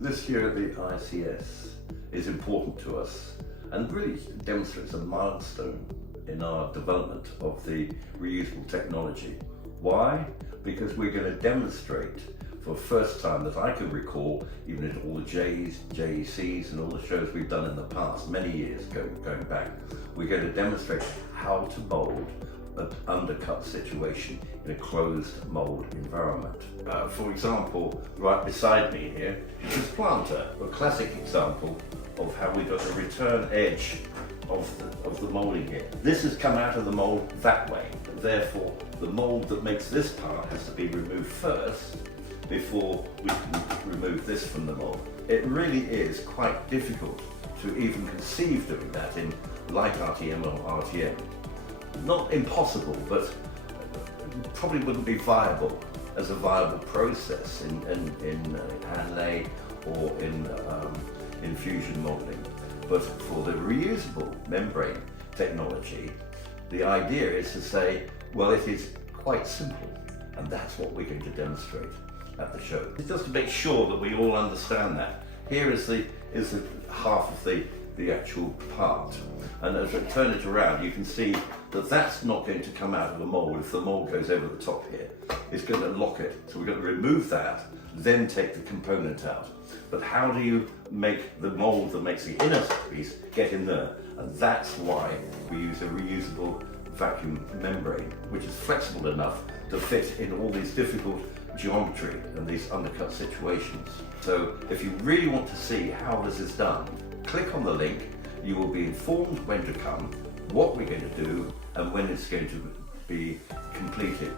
This year at the ICS is important to us and really demonstrates a milestone in our development of the reusable technology. Why? Because we're going to demonstrate for the first time that I can recall, even in all the J's, JECs and all the shows we've done in the past, many years going back, we're going to demonstrate how to mould an undercut situation in a closed mould environment. For example, right beside me here is this planter, a classic example of how we got the return edge of the moulding here. This has come out of the mould that way. Therefore, the mould that makes this part has to be removed first before we can remove this from the mould. It really is quite difficult to even conceive doing that in light RTM or RTM. Not impossible, but probably wouldn't be viable as a viable process in hand lay or in fusion moulding. But for the reusable membrane technology, the idea is to say, well, it is quite simple, and that's what we're going to demonstrate at the show. Just to make sure that we all understand that. Here is the half of the actual part, and as I turn it around, you can see that that's not going to come out of the mould. If the mould goes over the top here, it's going to lock it. So we're going to remove that, then take the component out. But how do you make the mould that makes the inner piece get in there? And that's why we use a reusable vacuum membrane, which is flexible enough to fit in all these difficult geometry and these undercut situations. So if you really want to see how this is done, click on the link. You will be informed when to come, what we're going to do, and when it's going to be completed.